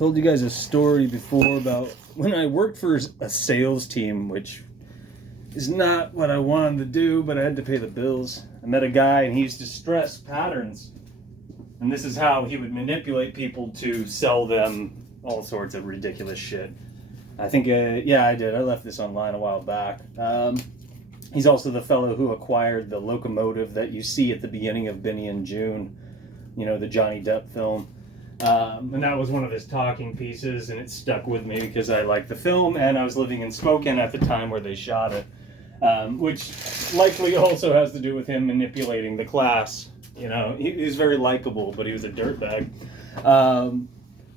told you guys a story before about when I worked for a sales team, which is not what I wanted to do, but I had to pay the bills. I met a guy and he used to stress patterns. And this is how he would manipulate people to sell them all sorts of ridiculous shit. I think, yeah, I did. I left this online a while back. He's also the fellow who acquired the locomotive that you see at the beginning of Benny and June, you know, the Johnny Depp film. And that was one of his talking pieces, and it stuck with me because I liked the film, and I was living in Spokane at the time where they shot it, which likely also has to do with him manipulating the class. You know, he was very likable, but he was a dirtbag. The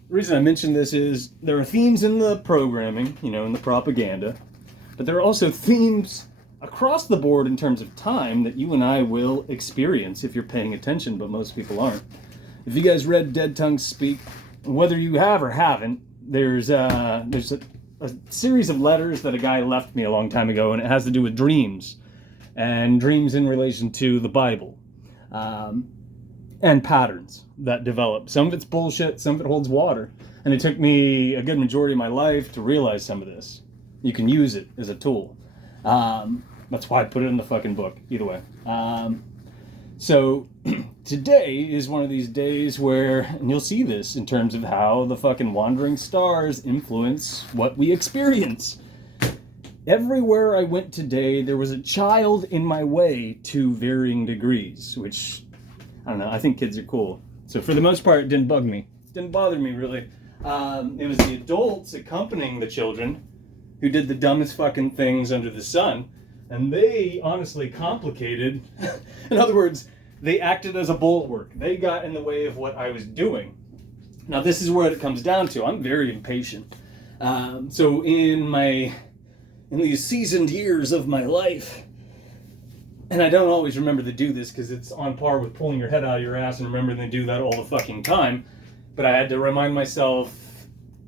reason I mention this is there are themes in the programming, you know, in the propaganda, but there are also themes across the board in terms of time that you and I will experience if you're paying attention, but most people aren't. If you guys read Dead Tongues Speak, whether you have or haven't, there's a series of letters that a guy left me a long time ago, and it has to do with dreams, and dreams in relation to the Bible, and patterns that develop. Some of it's bullshit, some of it holds water, and it took me a good majority of my life to realize some of this. You can use it as a tool. That's why I put it in the fucking book, either way. So today is one of these days where, and you'll see this in terms of how the fucking wandering stars influence what we experience. Everywhere I went today, there was a child in my way to varying degrees, which, I don't know, I think kids are cool. So for the most part, it didn't bug me. It didn't bother me, really. It was the adults accompanying the children who did the dumbest fucking things under the sun. And they honestly complicated. In other words, they acted as a bulwark. They got in the way of what I was doing. Now, this is where it comes down to. I'm very impatient. So in these seasoned years of my life, and I don't always remember to do this because it's on par with pulling your head out of your ass and remembering to do that all the fucking time. But I had to remind myself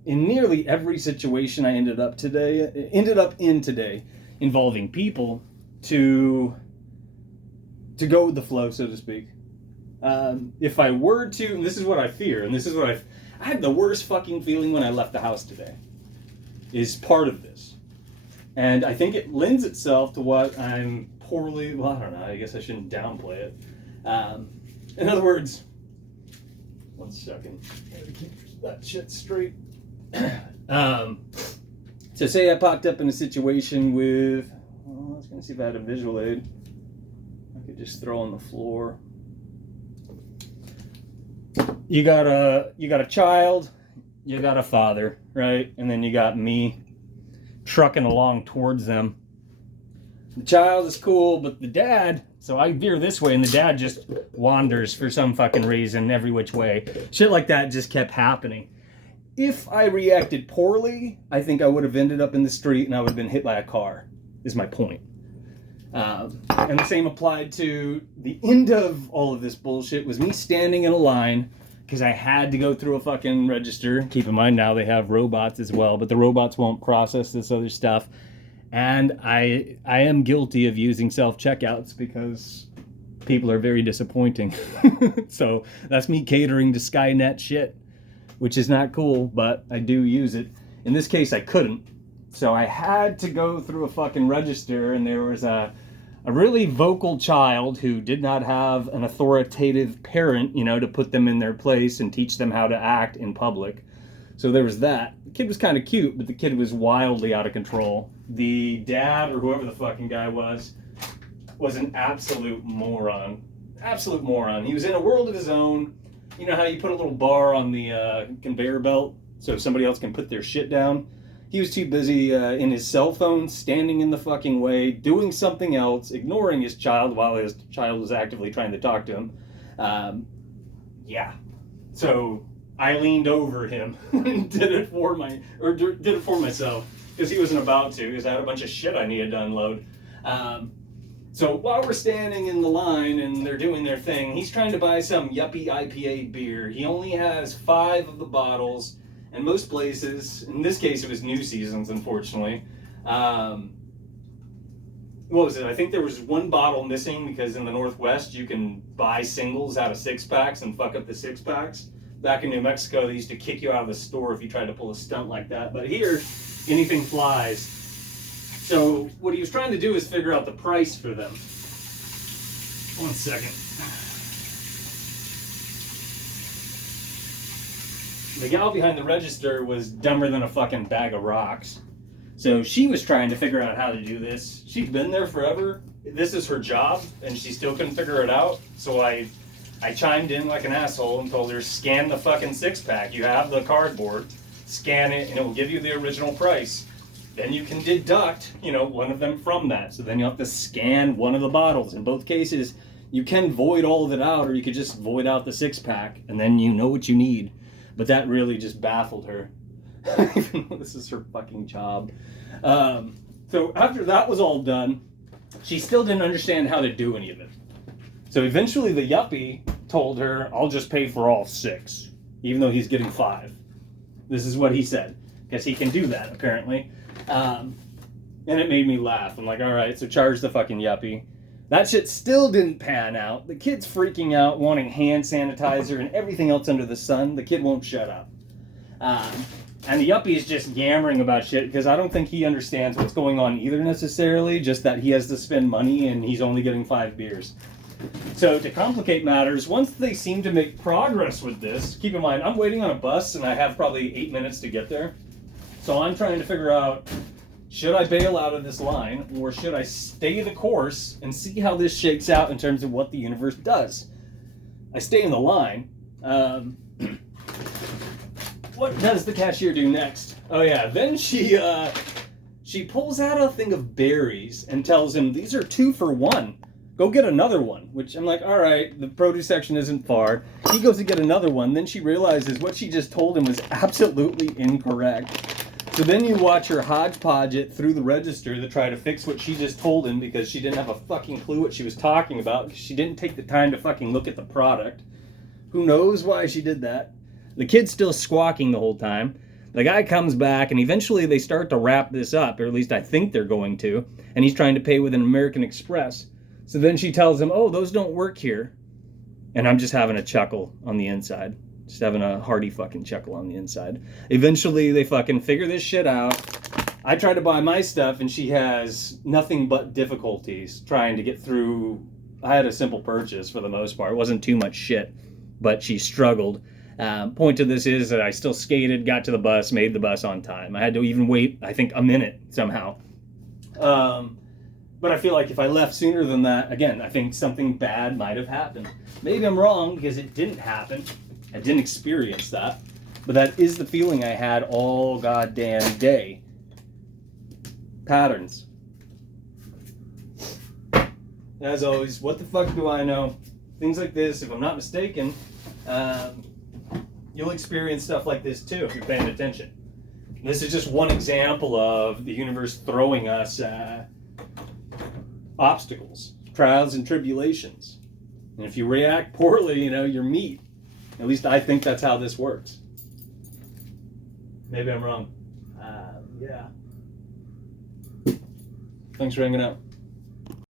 in nearly every situation I ended up in today, involving people, to go with the flow, so to speak. If I were to, and this is what I fear, and this is what I had the worst fucking feeling when I left the house today, is part of this. And I think it lends itself to what I'm poorly, well, I don't know, I guess I shouldn't downplay it. In other words, one second, gotta keep that shit straight. So say I popped up in a situation with, well, I was going to see if I had a visual aid. I could just throw on the floor. You got a child, you got a father, right? And then you got me trucking along towards them. The child is cool, but the dad, so I veer this way and the dad just wanders for some fucking reason every which way. Shit like that just kept happening. If I reacted poorly, I think I would have ended up in the street and I would have been hit by a car, is my point. And the same applied to the end of all of this bullshit was me standing in a line because I had to go through a fucking register. Keep in mind now they have robots as well, but the robots won't process this other stuff. And I am guilty of using self-checkouts because people are very disappointing. So that's me catering to Skynet shit, which is not cool, but I do use it. In this case, I couldn't. So I had to go through a fucking register, and there was a really vocal child who did not have an authoritative parent, you know, to put them in their place and teach them how to act in public. So there was that. The kid was kind of cute, but the kid was wildly out of control. The dad, or whoever the fucking guy was an absolute moron. Absolute moron. He was in a world of his own. You know how you put a little bar on the conveyor belt so somebody else can put their shit down? He was too busy in his cell phone, standing in the fucking way, doing something else, ignoring his child while his child was actively trying to talk to him. Yeah. So I leaned over him and did it for myself because he wasn't about to, because I had a bunch of shit I needed to unload. So while we're standing in the line and they're doing their thing, he's trying to buy some yuppie IPA beer. He only has 5 of the bottles, and most places, in this case it was New Seasons, unfortunately. What was it? I think there was 1 bottle missing because in the Northwest you can buy singles out of 6-packs and fuck up the 6-packs. Back in New Mexico, they used to kick you out of the store if you tried to pull a stunt like that. But here, anything flies. So what he was trying to do is figure out the price for them. 1 second. The gal behind the register was dumber than a fucking bag of rocks. So she was trying to figure out how to do this. She'd been there forever. This is her job, and she still couldn't figure it out. So I chimed in like an asshole and told her, scan the fucking 6-pack. You have the cardboard. Scan it, and it will give you the original price. Then you can deduct, one of them from that. So then you have to scan one of the bottles. In both cases, you can void all of it out, or you could just void out the 6-pack, and then you know what you need. But that really just baffled her. Even though this is her fucking job. So after that was all done, she still didn't understand how to do any of it. So eventually the yuppie told her, I'll just pay for all 6, even though he's getting 5. This is what he said, because he can do that, apparently. And it made me laugh. I'm like, all right, so charge the fucking yuppie. That shit still didn't pan out. The kid's freaking out, wanting hand sanitizer and everything else under the sun. The kid won't shut up. And the yuppie is just yammering about shit because I don't think he understands what's going on either necessarily, just that he has to spend money and he's only getting 5 beers. So to complicate matters, once they seem to make progress with this, keep in mind, I'm waiting on a bus and I have probably 8 minutes to get there. So I'm trying to figure out, should I bail out of this line or should I stay the course and see how this shakes out in terms of what the universe does? I stay in the line. What does the cashier do next? Oh yeah, then she pulls out a thing of berries and tells him, these are 2 for 1. Go get another one, which I'm like, all right, the produce section isn't far. He goes to get another one. Then she realizes what she just told him was absolutely incorrect. So then you watch her hodgepodge it through the register to try to fix what she just told him because she didn't have a fucking clue what she was talking about because she didn't take the time to fucking look at the product. Who knows why she did that? The kid's still squawking the whole time. The guy comes back and eventually they start to wrap this up, or at least I think they're going to, and he's trying to pay with an American Express. So then she tells him, oh, those don't work here. And I'm just having a chuckle on the inside. Just having a hearty fucking chuckle on the inside. Eventually, they fucking figure this shit out. I try to buy my stuff, and she has nothing but difficulties trying to get through. I had a simple purchase for the most part. It wasn't too much shit, but she struggled. Point to this is that I still skated, got to the bus, made the bus on time. I had to even wait, I think, a minute somehow. But I feel like if I left sooner than that, again, I think something bad might have happened. Maybe I'm wrong because it didn't happen. I didn't experience that. But that is the feeling I had all goddamn day. Patterns. As always, what the fuck do I know? Things like this, if I'm not mistaken, you'll experience stuff like this too if you're paying attention. This is just one example of the universe throwing us obstacles, trials and tribulations. And if you react poorly, you're meat. At least I think that's how this works. Maybe I'm wrong. Yeah. Thanks for hanging out.